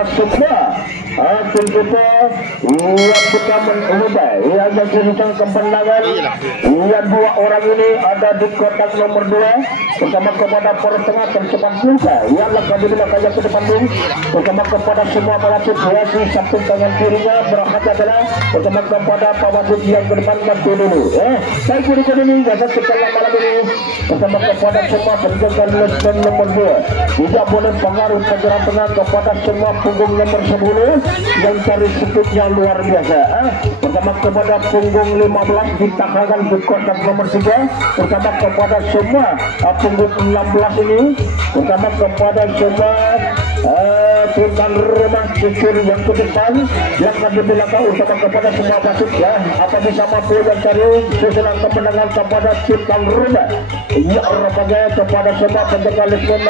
kepada semua tim kita yang kita mencoba yang menjadikan kemenangan. Yang dua orang ini ada di kotak nomor 2 bersama kepada poros tengah tercepat juga yang akan dibelakangnya ke depan dulu bersama kepada semua pelatih Yasi samping tangan kirinya berhati adalah bersama kepada Pak Wasit yang ke depan bantu dulu. Saya kiri ini jasa setelah malam ini bersama kepada semua penjaga lesben nomor 2 tidak boleh pengaruh penjerang tengah kepada semua punggung nomor 10 yang cari speednya luar biasa. Bersama kepada punggung 15 ditahankan di kotak nomor 3 bersama kepada semua punggung 16 ini bersama kepada semua tuan rumah kecil yang ke depan yang akan di belakang utama kepada semua wasit ya. Apa bisa mampu yang cari susulan kemenangan kepada tuan rumah ya rupanya kepada semua penjaga lesmen.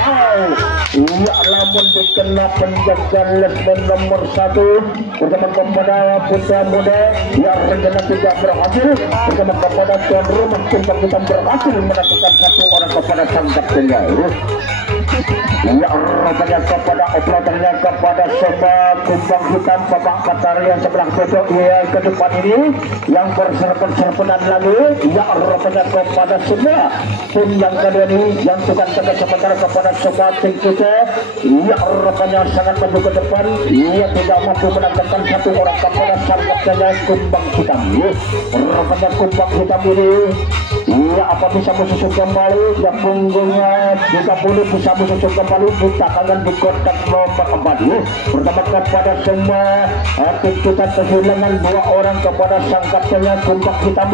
Ya namun dikena penjaga lesmen nomor 1 bersama kepada putra muda yang rencana tidak berhasil bersama kepada tuan rumah kita berhasil melakukan satu orang kepada sang kaptennya. Ya rupanya kepada operatornya kepada semua kumbang hitam Bapak Qatar yang sebelah pojok yang ke depan ini yang berserpen-serpenan lagi. Ya rupanya kepada semua tim yang kedua ini yang tukang tegas sementara kepada semua tim kita. Ya rupanya sangat maju ke depan. Ia tidak mampu menangkapkan satu orang kepada sang kaptennya kumbang hitam. Rupanya kumbang hitam ini ya apa bisa musuh kembali ya punggungnya jika boleh bisa musuh kembali ditahankan di kotak nomor 4 pertama kepada semua kita kehilangan 2 orang kepada sang kaptennya kumbang hitam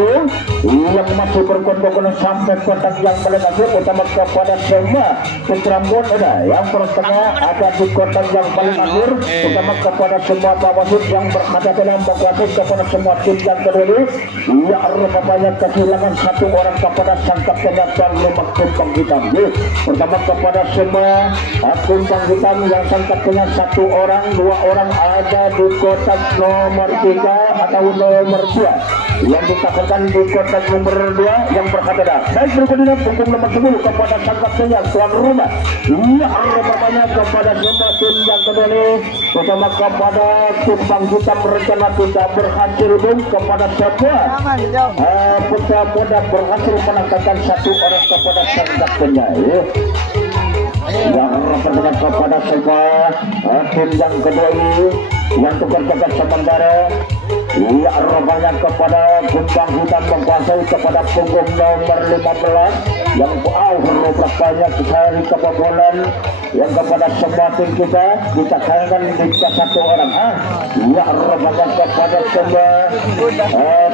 yang masih berkondok sampai kotak yang paling akhir utama kepada semua putra muda yang pertengah ada di kotak yang paling akhir utama kepada semua wasit yang berada dalam wasit kepada semua tim yang kedua ya rupanya kehilangan 1 orang kepada sang kaptennya tuan rumah kumbang hitam pertama kepada semua kumbang hitam yang sang kaptennya 1 orang 2 orang ada di kotak nomor 3 atau nomor 2 yang ditahankan di kotak nomor 2 yang berhadapan. Baik berikutnya punggung nomor 10 kepada sang kaptennya tuan rumah ya rupanya kepada semua tim yang kedua ini pertama kepada kumbang hitam rencana tidak berhasil kepada semua putra muda berhasil menangkapkan 1 orang kepada sang kaptennya yang representasi kepada semua tim yang kedua ini yang tukar tegas sementara ya rupanya kepada kumbang hitam menguasai kepada punggung nomor 15 yang rupanya sekali kebobolan yang kepada semua tim kita ditahankan di 1 orang ya rupanya kepada semua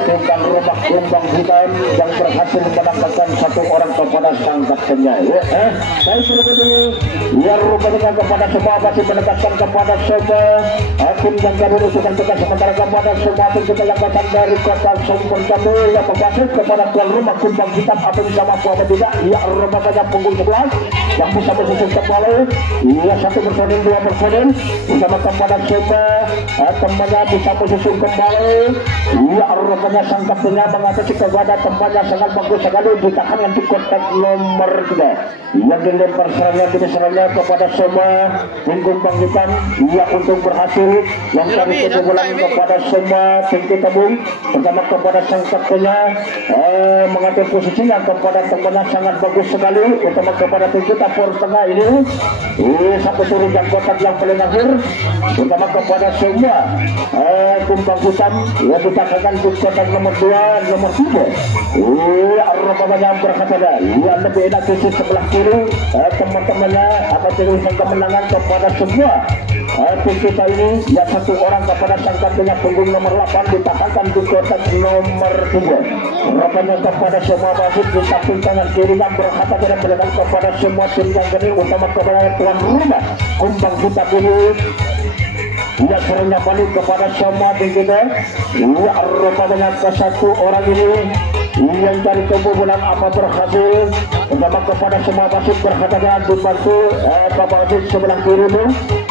tim dan rumah kumbang hitam yang berhasil menangkapkan 1 orang kepada sang kaptennya saya berikutnya ya rupanya kepada semua masih menegaskan kepada semua tim yang kami rusukan tegas sementara kepada semua tim kita yang datang dari kota Sumber kami yang berhasil kepada tuan rumah kumbang hitam apa bisa mampu apa tidak ya rupanya punggung 11 yang bisa bersusun kembali ya 1 personil 2 personil bersama kepada semua temannya bisa bersusun kembali ya rupanya sang kaptennya mengatasi kepada tempatnya sangat bagus sekali ditahan di kotak nomor 3 yang dilempar serangan kepada semua kumbang hitam ya untuk berhasil yang kami kebobolan kepada semua tim kita bersama kepada sang kaptennya mengatur posisinya kepada temannya sangat bagus sekali utama kepada tim kita poros tengah ini satu turun yang kotak yang paling akhir utama kepada semua kumbang hitam yang ditahankan di kotak nomor 2 nomor 3 rupanya berkata yang lebih enak di sebelah kiri teman-temannya apa tulisan kemenangan kepada semua tim kita ini ya 1 orang kepada sang kaptennya punggung nomor 8 ditahankan di kotak nomor 3 rupanya kepada semua wasit di samping tangan kiri yang berkata dan berikan kepada semua tim yang gede utama kepada tuan rumah kumbang hitam ini ya seringnya balik kepada semua tim kita ya rupanya ke 1 orang ini yang cari kebobolan apa berhasil. Pertama kepada semua wasit berkatakan dibantu Bapak wasit sebelah kiri itu.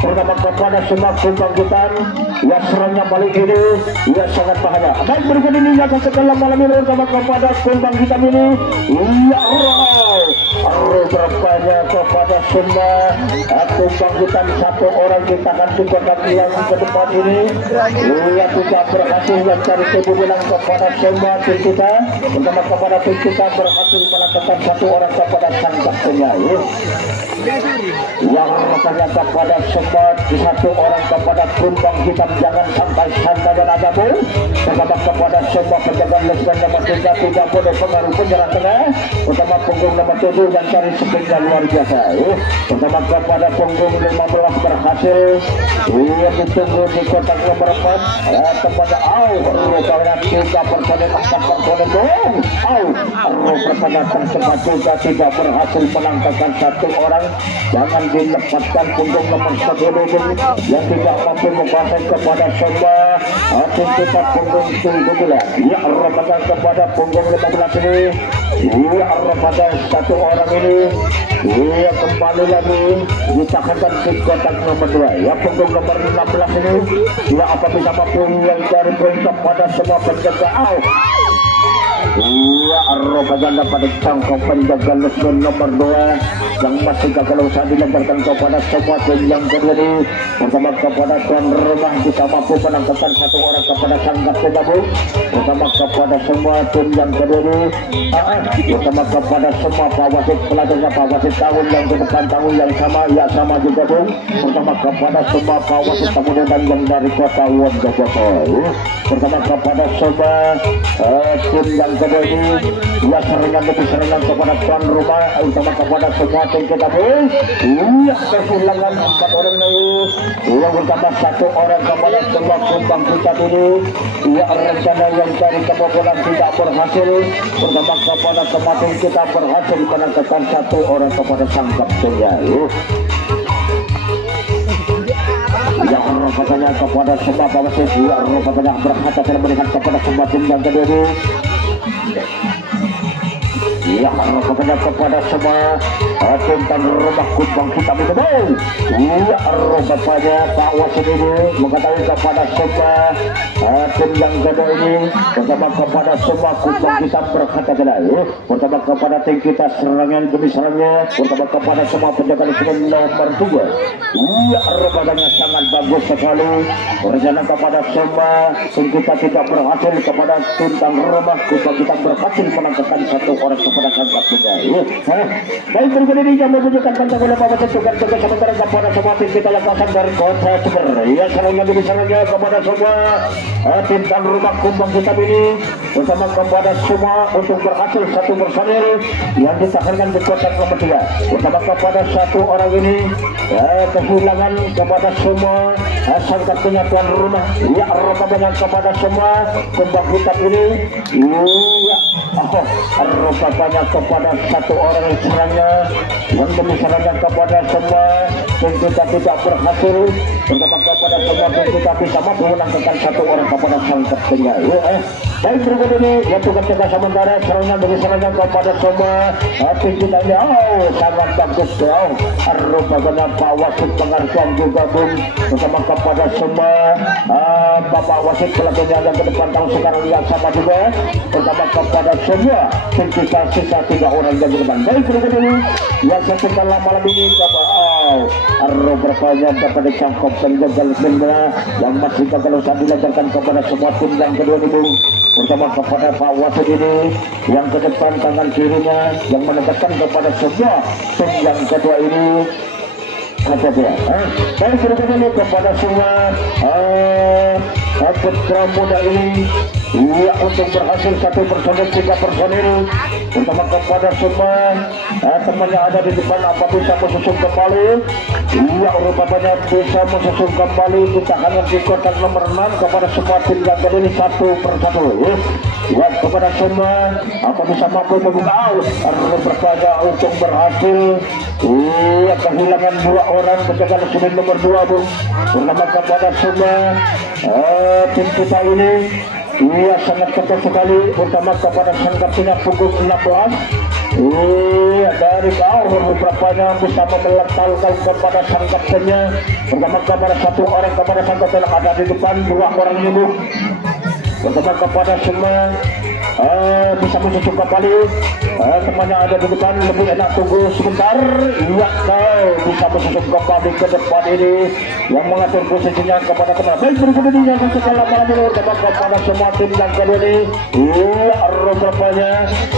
Pertama kepada semua kebangkitan ya serangnya balik ini ya sangat bahaya. Baik, berikut ini yang setelah malam ini pertama kepada kebangkitan ini ya Allah berkaya kepada semua kebangkitan satu orang kita akan di kotak yang ke depan ini ya tidak berhasil yang cari kebobolan kepada semua tim kita. Pertama kepada tim kita berhasil melakukan satu orang kepada sang kaptennya yang makanya kepada semua satu orang kepada kumbang hitam jangan sampai santai dan agak. Pertama kepada semua penjaga lesben nomor 3 tidak boleh pengaruh penyerang tengah. Pertama punggung nomor 7 yang cari sepeda luar biasa. Pertama kepada punggung 15 berhasil ia ditunggu di kotak nomor 4 kepada rupanya 3 personel 4 personel dong rupanya tercepat juga tidak berhasil menangkapkan satu orang. Jangan dilepaskan punggung nomor 10 yang tidak mampu menguasai kepada semua tim kita punggung 17 ya rupanya kepada punggung 15 ini ya rupanya satu orang ini ia kembali lagi ditahankan di kotak nomor 2 ya punggung nomor 16 ini ya apa bisa mampu yang cari poin kepada semua penjaga iya rupanya dapat ditangkap penjaga lesben nomor 2 yang masih gagal usaha dilemparkan kepada semua tim yang berdiri. Pertama kepada tuan rumah bisa mampu menangkapkan satu orang kepada sangat bergabung. Pertama kepada semua tim yang berdiri. Pertama kepada semua pak wasit pelajarnya pak wasit tahun yang ke depan tahun yang sama ya sama juga bung. Pertama kepada semua pak wasit tamu-tamu yang dari kota Wonosobo. Pertama kepada semua tim yang berdiri ya serangan demi serangan kepada tuan rumah. Pertama kepada semua tim kita pun iya kehilangan 4 orang ini yang bertambah 1 orang kepada semua kumbang kita ini iya rencana yang cari kebobolan tidak berhasil. Pertama kepada semua tim kita berhasil menangkapkan 1 orang kepada sang kaptennya yang rupanya kepada semua wasit yang rupanya berkata saya melihat kepada semua tim yang berdiri ya rupanya kepada semua tentang rumah kumbang hitam itu iya rupanya pak wasit ini mengatakan kepada semua tim yang kedua ini pertama kepada semua kumbang hitam berkata pertama kepada tim kita serangan demi serangan pertama kepada semua penjaga lesben nomor 2 iya rupanya sangat bagus sekali rencana kepada semua tim kita tidak berhasil kepada tentang rumah kumbang hitam berhasil menangkapkan 1 orang kepada sangat punya baik berikut ini yang menunjukkan panjang bola Bapak Tugas sementara kepada semua tim kita lepasan dari kota Jember ya serangan demi serangan kepada semua tim dan rumah kumbang hitam ini bersama kepada semua untuk berhasil 1 personil yang ditahankan di kotak nomor 3 bersama kepada 1 orang ini kehilangan kepada semua sang kaptennya tuan rumah ya rupanya kepada semua kumbang hitam ini ya rupanya kepada 1 orang serangnya yang demi serangan kepada semua tim kita tidak berhasil pertama kepada semua tim kita bisa mampu menangkapkan 1 orang kepada sang kaptennya baik berikut ini yang tugas jaga sementara serangan demi serangan kepada semua tim kita ini sangat bagus rupanya pak wasit pengartian juga bung bersama kepada semua bapak wasit pelatihnya yang ke depan tahun sekarang yang sama juga bersama kepada semua tim kita sisa 3 orang yang di depan. Baik berikut ini yang setelah malam ini berkaya dapat dicangkap penjaga lesben yang masih gagal usaha dilancarkan kepada semua tim yang kedua ini pertama kepada pak wasit ini yang ke depan tangan kirinya yang menegaskan kepada semua tim yang kedua ini baik berikut ini kepada semua putra muda ini iya untuk berhasil 1 personil 3 personil pertama kepada semua temannya ada di depan apa bisa menyusun kembali iya rupanya bisa menyusun kembali ditahankan di kotak nomor 6 kepada semua tim yang ini 1 per 1 ya kepada semua apa bisa mampu membuka berkaya untuk berhasil iya kehilangan 2 orang penjaga lesben nomor 2 bung pertama kepada semua tim kita ini Iya sangat ketat sekali utama kepada Sangkapnya punggung 16. Iya dari kau beberapanya bisa meletalkan kepada Sangkapnya pertama kepada satu orang kepada Sangkapnya ada di depan dua orang ini pertama kepada semua bisa mencucuk kembali temannya ada di depan lebih enak tunggu sebentar. Iya kau bisa mencucuk kembali ke depan ini yang mengatur posisinya kepada teman. Baik berikut ini yang segala malam ini bersama kepada semua tim yang kedua ini. Iya berapanya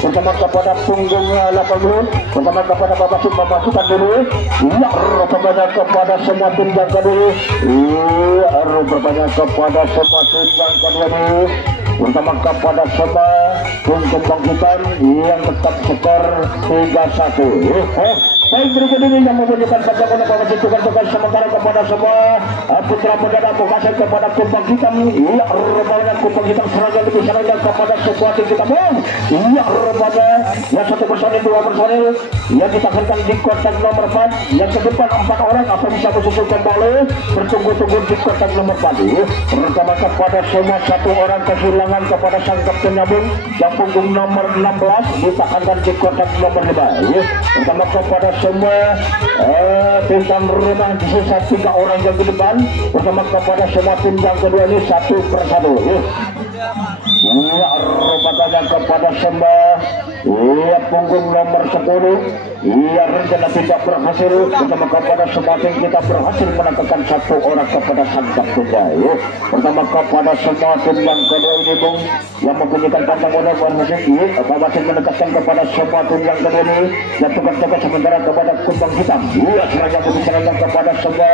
bersama kepada punggung 80 bersama kepada Bapak Sim memasukkan dulu. Iya berapanya kepada semua tim yang kedua. Iya berapanya kepada semua tim yang kedua ini bersama kepada semua tim kebangkitan yang tetap skor 3-1. Baik berikut ini yang membunyikan bacakan pada tukar-tukar sementara kepada semua putra perdana Bekasi kepada Kumpang Hitam. Iya rupanya Kumpang Hitam serangga lebih serangga kepada sebuah tim kita. Iya rupanya yang satu personil dua personil yang ditahankan di kotak nomor 4 yang ke depan 4 orang apa bisa bersusul kembali bertunggu-tunggu di kotak nomor 4 pertama kepada semua satu orang kehilangan kepada sang kapten nyambung yang punggung nomor 16 ditahankan di kotak nomor 5 pertama kepada semua tim rumah disisa 3 orang yang di depan bersama kepada semua tim yang kedua ini 1 per 1. Iya rupanya kepada semua iya punggung nomor 10 iya rencana tidak berhasil bersama kepada semua tim kita berhasil menangkapkan 1 orang kepada Sangkap Tunda. Pertama kepada semua tim yang kedua ini Bung yang membunyikan kantong modal berhasil masih menekatkan kepada semua tim yang kedua ini yang tukar-tukar sementara kepada Kumpang Hitam. Iya serangga kepada semua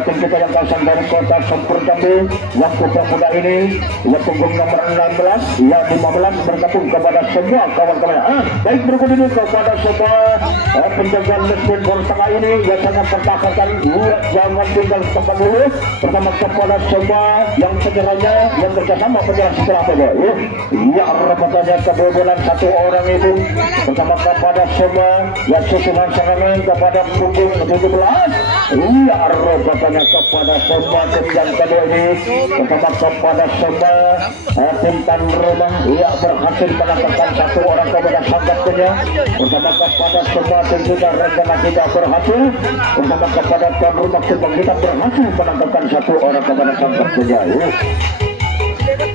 tim kita yang kawasan dari kota Sempur Jambi yang putra muda ini yang punggung nomor 16 yang 15 bergabung kepada semua kawan-kawan. Baik berikut ini kepada semua penjagaan mesin bola tengah ini yang sangat pertahankan jangan tinggal tempat dulu pertama kepada semua yang segera yang kerjasama penyerang setelah bola. Iya rupanya kebobolan 1 orang itu pertama kepada semua yang susulan serangan kepada punggung 17. Iya rupanya kepada semua tim yang kedua ini pertama kepada semua tim tan rumah ia berhasil menangkapkan 1 orang kepada Sangkapnya pertama kepada semua tim kita rencana tidak berhasil pertama kepada tuan rumah Kumpang kita berhasil menangkapkan 1 orang kepada Sangkapnya.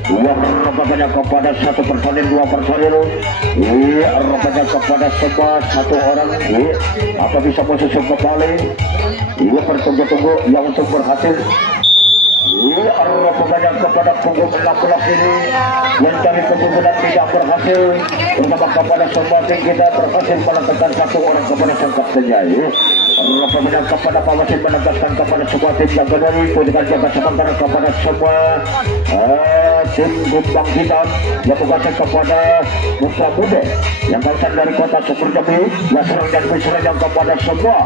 Iya rupanya kepada 1 personil 2 personil iya rupanya kepada semua 1 orang apa bisa posisi kembali iya bertunggu-tunggu yang untuk berhasil. Iya rupanya kepada punggung 16 ini yang dari kebobolan tidak berhasil bersama kepada semua tim kita berhasil menangkapkan 1 orang kepada Sangkapnya. Rupanya kepada Pak Wasit menegaskan kepada semua tim yang kedua itu dengan jaga sementara kepada semua tim Kumpang Hitam yang berbasis kepada putra muda yang kawasan dari kota Sempur Jambi yang serang dan berserang yang kepada semua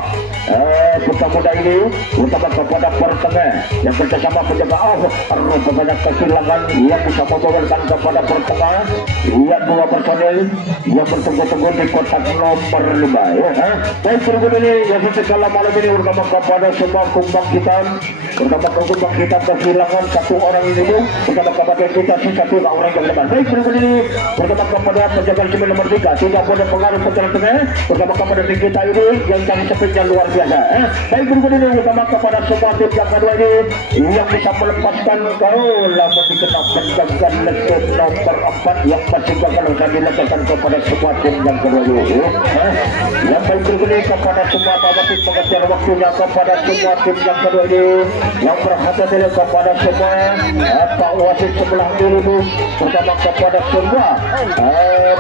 putra muda ini utama kepada pertengah yang kerjasama penjaga rupanya kehilangan yang bisa membawakan kepada pertengah yang 2 personil yang bertunggu-tunggu di kotak nomor 5. Baik berikut ini yang segala malam ini bersama kepada semua Kumpang Hitam bersama Kumpang Hitam kehilangan 1 orang ini bersama kepada kita sisa 3 orang yang depan. Baik berikut ini bersama kepada penjaga simen nomor 3 tidak boleh pengaruh putra tengah bersama kepada tim kita ini yang cari speednya luar biasa. Baik berikut ini bersama kepada semua tim yang kedua ini yang bisa melepaskan lama dikenal penjaga legend nomor 4 yang masih gagal usah diletakkan kepada semua tim yang kedua ini. Yang baik berikut ini kepada semua tim mengejar waktunya kepada semua tim yang kedua ini yang berhati-hati kepada semua Pak Wasit sebelah kiri ini bersama kepada semua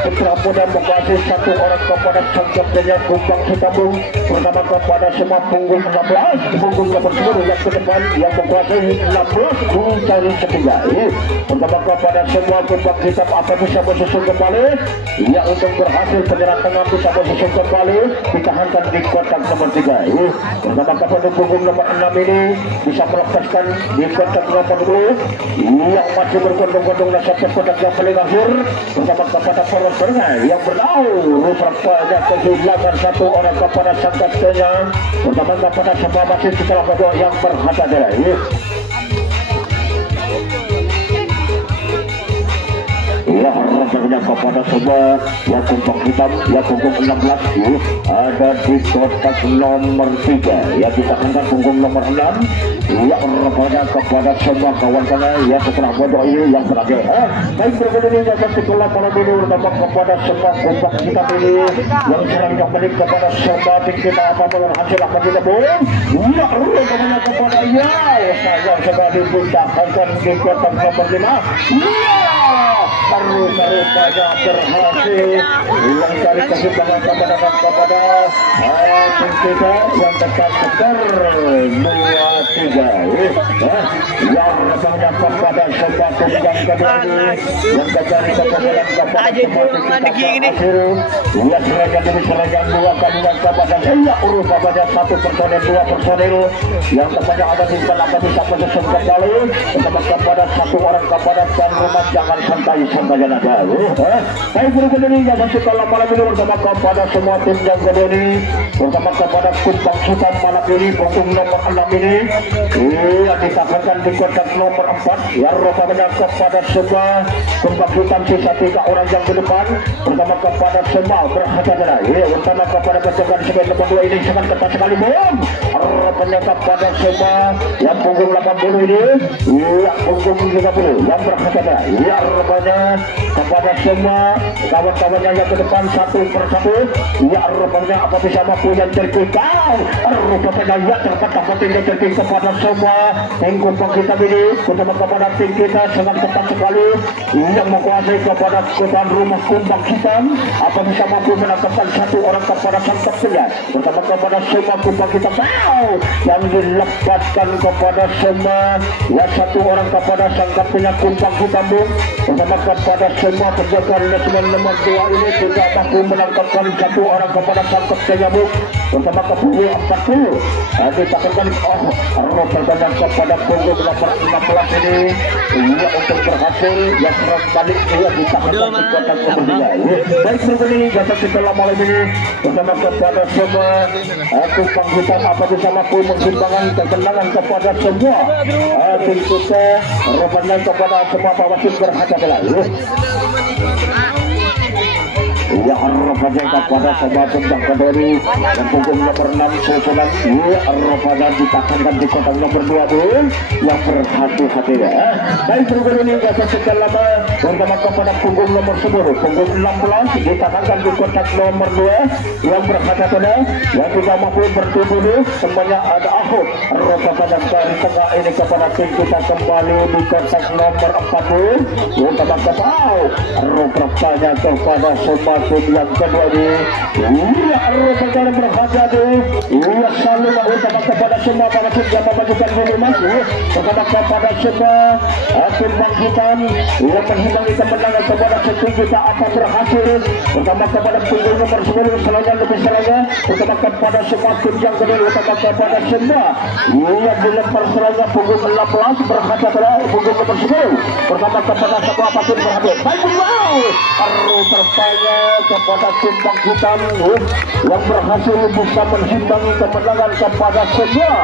putra muda Bekasi 1 orang kepada Sangkapnya Kumpang Hitam bersama kepada semua punggung 16 punggung nomor 10 yang ke depan yang menguasai 16 mencari ketiga bersama kepada semua Kumpang Hitam apa bisa bersusul kembali yang untuk berhasil penyerang tengah bisa bersusul kembali ditahankan di kotak nomor 3 bersama kepada punggung nomor 6 ini bisa melepaskan di kotak nomor 2 yang masih bergondong-gondong nasabnya kotak yang paling akhir bersama kepada poros tengah yang berlalu rupanya kehilangan 1 orang kepada Sangkapnya bersama kepada semua masih setelah kedua yang berhati-hati. ya rasanya kepada semua yang punggung hitam, yang punggung 16 ada di kotak nomor 3 ya kita angkat punggung nomor 6 ya rasanya kepada semua kawan-kawan ya setelah bodoh ini yang terakhir baik berikut ini jasa sekolah para dulu bertambah kepada semua punggung hitam ini yang serang yang balik kepada semua tim kita apapun hasil akan kita boleh ya rasanya kepada ya saya sebagai puncakkan di kotak nomor 5 terus banyak berhasil ulang kali kesimbangan kepada tim kita yang tetap seger 2-3 yang banyak kepada semua tim yang kedua yang kecari kepada semua tim kita hasil ya serangan dua kali yang kepada saya urus kepada 1 personil 2 personil yang kepada ada di belakang bisa menyusun kembali kepada 1 orang kepada tuan rumah jangan santai jangan ada baik berikut ini yang setelah malam ini bersama kepada semua tim yang kedua ini bersama kepada kumpang hitam malam ini punggung nomor 6 ini yang ditahankan di kotak nomor 4 yang rupanya kepada semua kumpang hitam sisa 3 orang yang di depan bersama kepada semua berhati-hati bersama kepada kecokan sebagai nomor 2 ini sangat ketat sekali bom rupanya kepada semua yang punggung 80 ini ya punggung 50 yang berhati-hati ya rupanya kepada semua kawan-kawannya yang ke depan 1 persatu ya rupanya apa bisa mampu yang terkikau rupanya ya dapat yang terkikau kepada semua kumpang kita ini bersama kepada tim kita sangat ketat sekali yang menguasai kepada tuan rumah kumpang hitam apa bisa mampu menangkapkan 1 orang kepada sang kapten bersama kepada semua kumpang hitam yang dilepaskan kepada semua ya 1 orang kepada sang kapten kumpang hitam bersama kepada semua penjaga nasional nomor 2 ini tidak mampu menangkapkan 1 orang kepada sang kapten bersama kepada 40 ditahankan terbanyak kepada punggung nomor 16 ini ya untuk berhasil yang serang balik dia ditahankan di kotak nomor 3 baik berikut ini jasa setelah malam ini bersama kepada semua kumpang hitam apa bisa mampu mengimbangkan ketenangan kepada semua tim kita rupanya kepada semua wasit berhati-hati ya rupanya kepada semua tim kedua ini dan punggung nomor 6 susulan ya rupanya ditahankan di kotak nomor 2 yang berhati-hati baik berikut ini jasa setelah bersama kepada punggung nomor 10 punggung 16 ditahankan di kotak nomor 2 yang berhati-hati yang tidak mampu bertubuh semuanya ada Ahok rupanya dari tengah ini kepada tim kita kembali di kotak nomor 40 bersama kepada rupanya kepada semua tim yang kedua ini ya rupanya berhati-hati ya selalu bersama kepada semua para tim yang memajukan diri masuk bersama kepada semua tim bang hitam yang menghilangi kemenangan kepada tim kita akan berhasil bersama kepada punggung nomor 10 selanjutnya lebih selanjutnya bersama kepada semua tim yang kedua bersama kepada semua yang dilempar selanjutnya punggung 16 berhati-hati punggung nomor 10 bersama kepada semua pasir berhati-hati baik rupanya kepada tim bang hitam yang berhasil bisa menghimbangi kemenangan kepada semua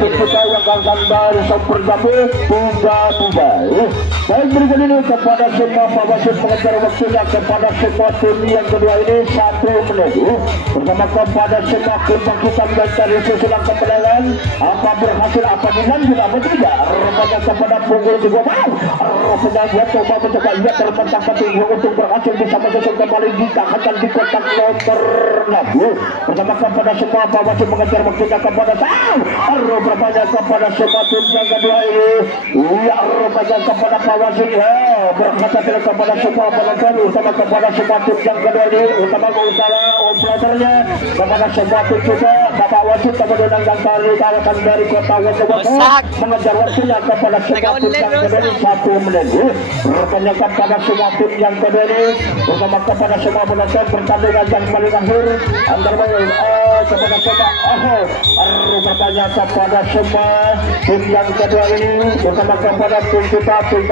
tim kita yang akan dari bergabung 3-3 baik berikut ini kepada semua wasit mengejar waktunya kepada semua tim yang kedua ini 1 menit bersama kepada semua tim bang hitam dan dari susulan kemenangan apa berhasil apa dilanjut apa tidak rupanya kepada punggung 3 rupanya dia coba mencoba ia terpecah tinggi untuk berhasil bisa menyusun kembali ditahankan di kotak nomor 6 bersama kepada semua wasit mengejar waktunya kepada rupanya kepada semua tim yang kedua ini ya rupanya kepada wasit berhati-hati kepada semua penonton utama kepada semua tim yang kedua ini utama usaha operatornya kepada semua tim juga bapak wasit kemudian yang kali kawasan dari kota Wonosobo mengejar waktunya kepada semua tim yang kedua ini 1 menit rupanya kepada semua tim yang kedua ini bersama kepada semua penonton pertandingan yang paling akhir antara kepada semua rupanya kepada semua tim yang kedua ini bersama kepada tim kita tim